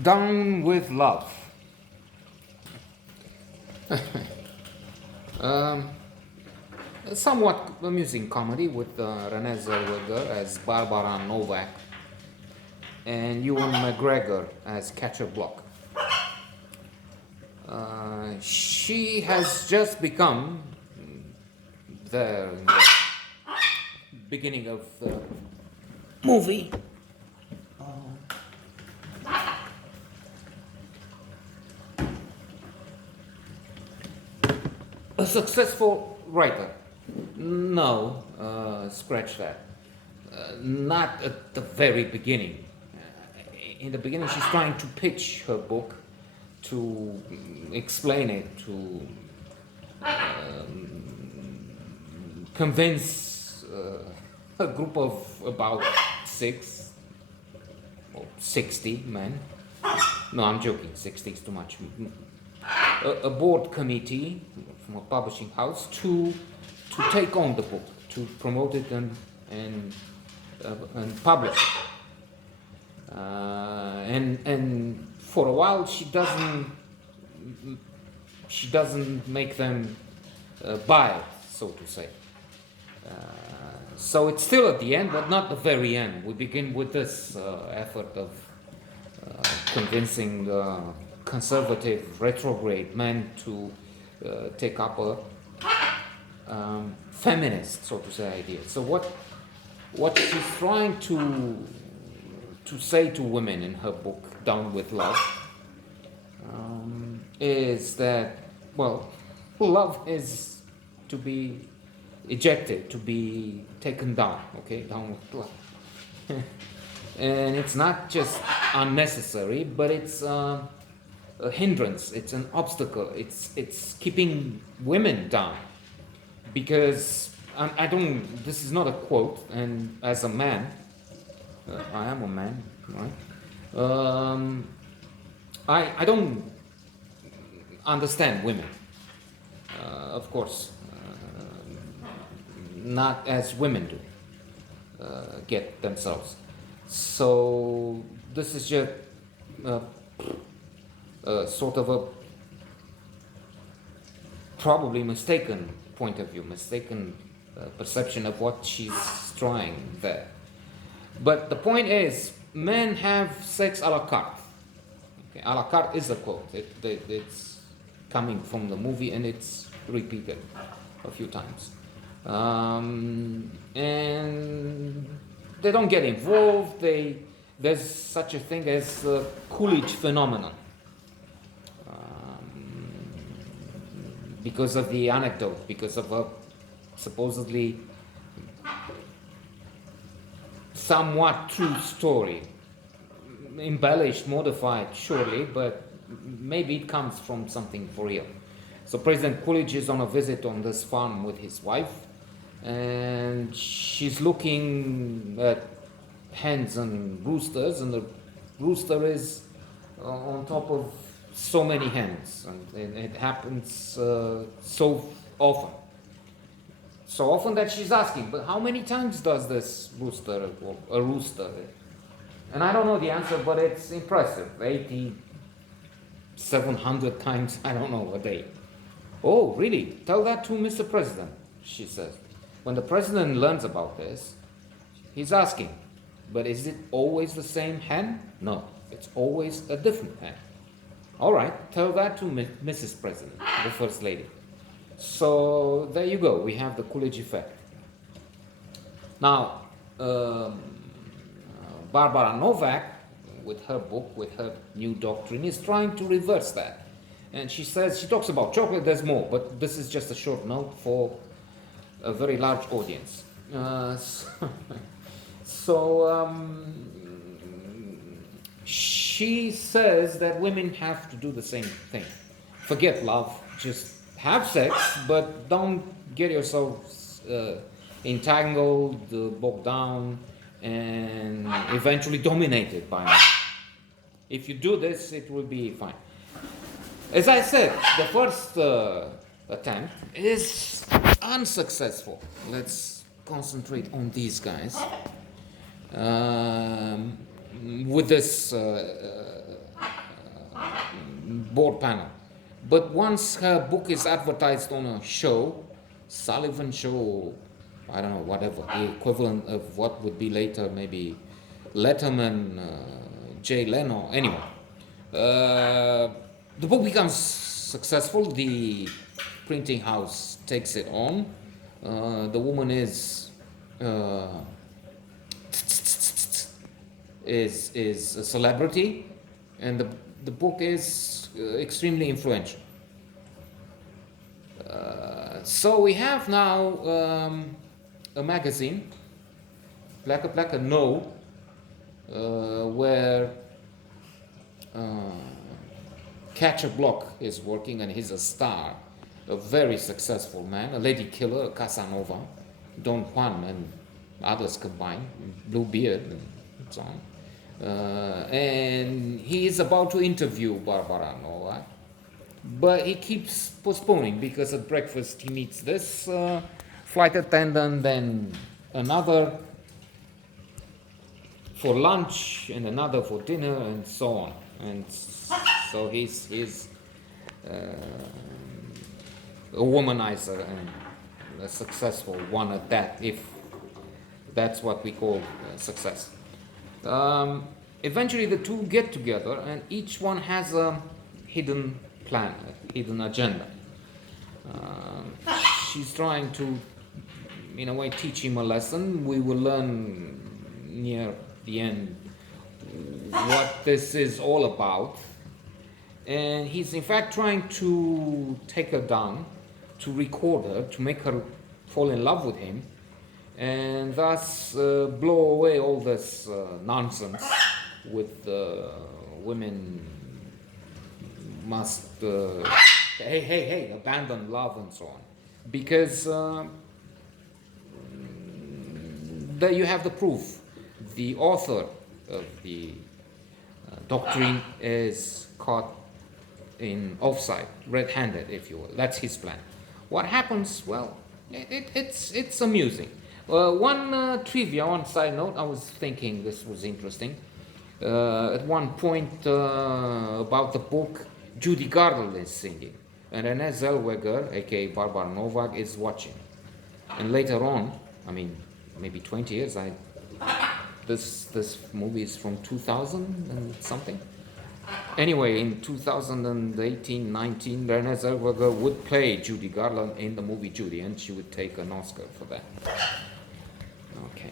Down with Love. um, a somewhat amusing comedy with Renée Zellweger as Barbara Novak and Ewan McGregor as Catcher Block. She has just become there in the beginning of the movie. A successful writer. No, scratch that. Not at the very beginning. In the beginning, she's trying to pitch her book, to explain it, to convince a group of about 60 men. No, I'm joking, 60 is too much. A board committee from a publishing house to take on the book, to promote it and publish it. And for a while she doesn't make them buy it, so to say. So it's still at the end, but not the very end. We begin with this effort of convincing conservative, retrograde men to take up a feminist, so to say, idea. So what she's trying to say to women in her book, Down with Love, is that, well, love is to be ejected, to be taken down, okay, down with love. And it's not just unnecessary, but it's a hindrance, it's an obstacle, it's keeping women down. Because I don't, this is not a quote, and as a man, I am a man, right? I don't understand women, of course, not as women do get themselves. So this is just sort of a probably mistaken point of view, mistaken perception of what she's trying there. But the point is, men have sex a la carte. Okay, a la carte is a quote. It's coming from the movie and it's repeated a few times. And they don't get involved. There's such a thing as a Coolidge phenomenon. Because of the anecdote, because of a supposedly somewhat true story, embellished, modified, surely, but maybe it comes from something for real. So President Coolidge is on a visit on this farm with his wife, and she's looking at hens and roosters, and the rooster is on top of so many hens, and it happens so often that she's asking, but how many times does this rooster, or a rooster? And I don't know the answer, but it's impressive. 700 times, I don't know, a day. Oh, really? Tell that to Mr. President, she says. When the president learns about this, he's asking, but is it always the same hen? No, it's always a different hen. All right, tell that to Mrs. President, the First Lady. So there you go, we have the Coolidge effect. Now, Barbara Novak, with her book, with her new doctrine, is trying to reverse that. And she says, she talks about chocolate, there's more, but this is just a short note for a very large audience. She says that women have to do the same thing. Forget love, just have sex, but don't get yourselves entangled, bogged down, and eventually dominated by men. If you do this, it will be fine. As I said, the first attempt is unsuccessful. Let's concentrate on these guys. With this board panel. But once her book is advertised on a show, Sullivan Show, I don't know, whatever, the equivalent of what would be later maybe Letterman, Jay Leno, anyway. The book becomes successful, the printing house takes it on. The woman is a celebrity, and the book is extremely influential. So we have now a magazine, Plaka No, where Catcher Block is working, and he's a star, a very successful man, a lady killer, a Casanova, Don Juan and others combined, blue beard and so on. And he is about to interview Barbara Nova, but he keeps postponing because at breakfast he meets this flight attendant, then another for lunch, and another for dinner, and so on. And so he's a womanizer, and a successful one at that, if that's what we call success. Eventually the two get together, and each one has a hidden plan, a hidden agenda. She's trying to, in a way, teach him a lesson. We will learn near the end what this is all about. And he's in fact trying to take her down, to record her, to make her fall in love with him, and thus blow away all this nonsense with women must hey abandon love and so on, because there you have the proof. The author of the doctrine is caught in offside, red-handed, if you will. That's his plan. What happens? Well, it's amusing. One trivia, one side note, I was thinking this was interesting. At one point about the book, Judy Garland is singing, and Renée Zellweger, aka Barbara Novak, is watching. And later on, I mean, maybe 20 years, this movie is from 2000 and something. Anyway, in 2018-19, Renée Zellweger would play Judy Garland in the movie Judy, and she would take an Oscar for that. Okay.